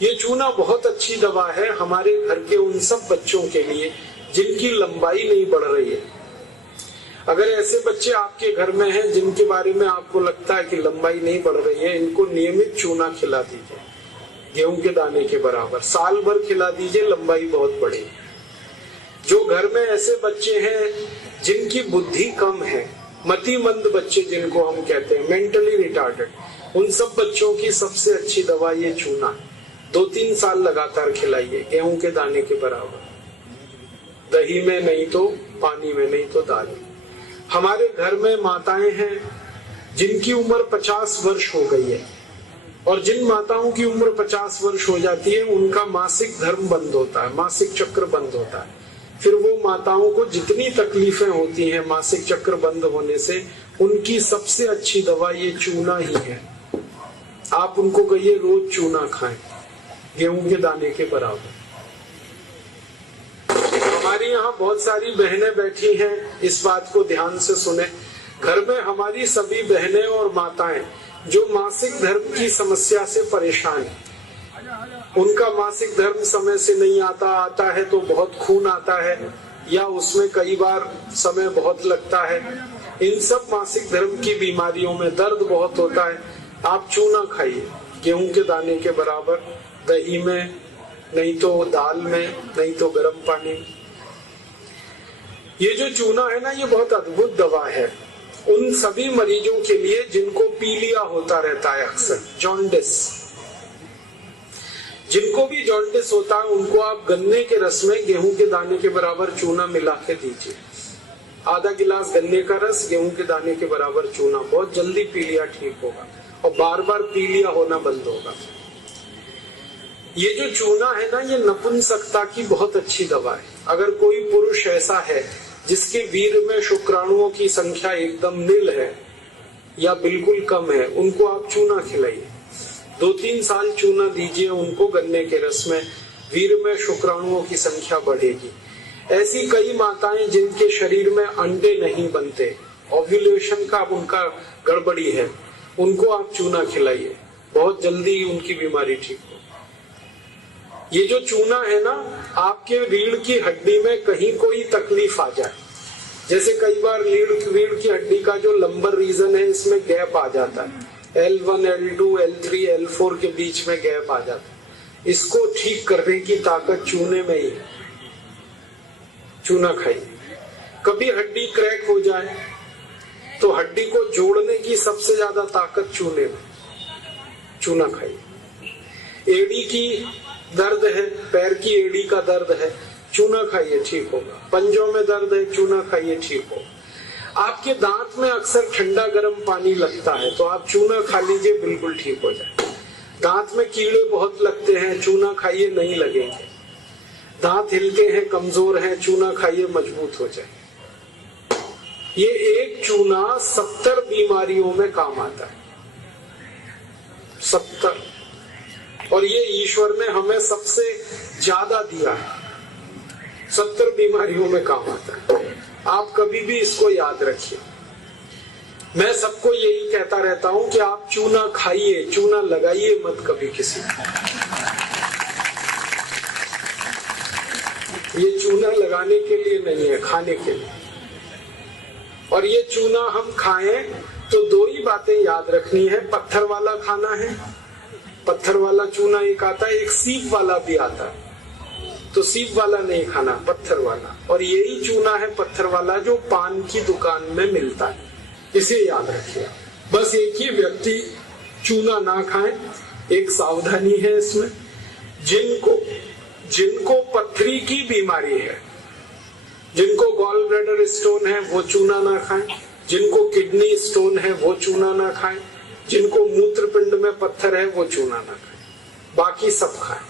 ये चूना बहुत अच्छी दवा है हमारे घर के उन सब बच्चों के लिए जिनकी लंबाई नहीं बढ़ रही है। अगर ऐसे बच्चे आपके घर में हैं जिनके बारे में आपको लगता है कि लंबाई नहीं बढ़ रही है, इनको नियमित चूना खिला दीजिए, गेहूं के दाने के बराबर, साल भर खिला दीजिए, लंबाई बहुत बढ़ेगी। जो घर में ऐसे बच्चे हैं जिनकी बुद्धि कम है, मतिमंद बच्चे जिनको हम कहते हैं, मेंटली रिटार्डेड, उन सब बच्चों की सबसे अच्छी दवा ये चूना। 2-3 साल लगातार खिलाइए, गेहूं के दाने के बराबर, दही में नहीं तो पानी में, नहीं तो दाल में। हमारे घर में माताएं हैं जिनकी उम्र 50 वर्ष हो गई है, और जिन माताओं की उम्र 50 वर्ष हो जाती है उनका मासिक धर्म बंद होता है, मासिक चक्र बंद होता है। फिर वो माताओं को जितनी तकलीफें होती हैं मासिक चक्र बंद होने से, उनकी सबसे अच्छी दवा ये चूना ही है। आप उनको कहिए रोज चूना खाएं, गेहूं के दाने के बराबर। हमारी यहाँ बहुत सारी बहनें बैठी हैं, इस बात को ध्यान से सुने। घर में हमारी सभी बहनें और माताएं जो मासिक धर्म की समस्या से परेशान है, उनका मासिक धर्म समय से नहीं आता है तो बहुत खून आता है, या उसमें कई बार समय बहुत लगता है, इन सब मासिक धर्म की बीमारियों में दर्द बहुत होता है। आप चूना खाइए, गेहूं के दाने के बराबर, दही में, नहीं तो दाल में, नहीं तो गर्म पानी। ये जो चूना है ना, ये बहुत अद्भुत दवा है उन सभी मरीजों के लिए जिनको पीलिया होता रहता है, अक्सर जॉन्डिस। जिनको भी जॉन्डिस होता है उनको आप गन्ने के रस में गेहूं के दाने के बराबर चूना मिला के दीजिए। आधा गिलास गन्ने का रस, गेहूं के दाने के बराबर चूना, बहुत जल्दी पीलिया ठीक होगा और बार बार पीलिया होना बंद होगा। ये जो चूना है ना, ये नपुंसकता की बहुत अच्छी दवा है। अगर कोई पुरुष ऐसा है जिसके वीर्य में शुक्राणुओं की संख्या एकदम नील है या बिल्कुल कम है, उनको आप चूना खिलाइए। 2-3 साल चूना दीजिए उनको गन्ने के रस में, वीर्य में शुक्राणुओं की संख्या बढ़ेगी। ऐसी कई माताएं जिनके शरीर में अंडे नहीं बनते, ओव्यूलेशन का उनका गड़बड़ी है, उनको आप चूना खिलाइए, बहुत जल्दी उनकी बीमारी ठीक हो। ये जो चूना है ना, आपके रीढ़ की हड्डी में कहीं कोई तकलीफ आ जाए, जैसे कई बार रीढ़ की हड्डी का जो लंबर रीजन है इसमें गैप आ जाता है, L1, L2, L3, L4 के बीच में गैप आ जाता है, इसको ठीक करने की ताकत चूने में ही। चूना खाइए। कभी हड्डी क्रैक हो जाए तो हड्डी को जोड़ने की सबसे ज्यादा ताकत चूने में, चूना खाइए। एड़ी की दर्द है, पैर की एड़ी का दर्द है, चूना खाइए, ठीक होगा। पंजों में दर्द है, चूना खाइए, ठीक होगा। आपके दांत में अक्सर ठंडा गर्म पानी लगता है तो आप चूना खा लीजिए, बिल्कुल ठीक हो जाए। दांत में कीड़े बहुत लगते हैं, चूना खाइए, नहीं लगेंगे। दांत हिलते हैं, कमजोर हैं, चूना खाइए, मजबूत हो जाए। ये एक चूना 70 बीमारियों में काम आता है, 70। और ये ईश्वर ने हमें सबसे ज्यादा दिया है, 70 बीमारियों में काम आता है। आप कभी भी इसको याद रखिए। मैं सबको यही कहता रहता हूं कि आप चूना खाइए, चूना लगाइए मत कभी किसी को। ये चूना लगाने के लिए नहीं है, खाने के लिए। और ये चूना हम खाएं तो 2 ही बातें याद रखनी है। पत्थर वाला खाना है, पत्थर वाला चूना एक आता है, एक सीप वाला भी आता है, तो सीप वाला नहीं खाना, पत्थर वाला। और यही चूना है पत्थर वाला जो पान की दुकान में मिलता है, इसे याद रखिए। बस एक ही व्यक्ति चूना ना खाए, एक सावधानी है इसमें। जिनको पथरी की बीमारी है, जिनको गॉल ब्लैडर स्टोन है, वो चूना ना खाएं। जिनको किडनी स्टोन है वो चूना ना खाएं। जिनको मूत्रपिंड में पत्थर है वो चूना ना खाएं, बाकी सब खाएं।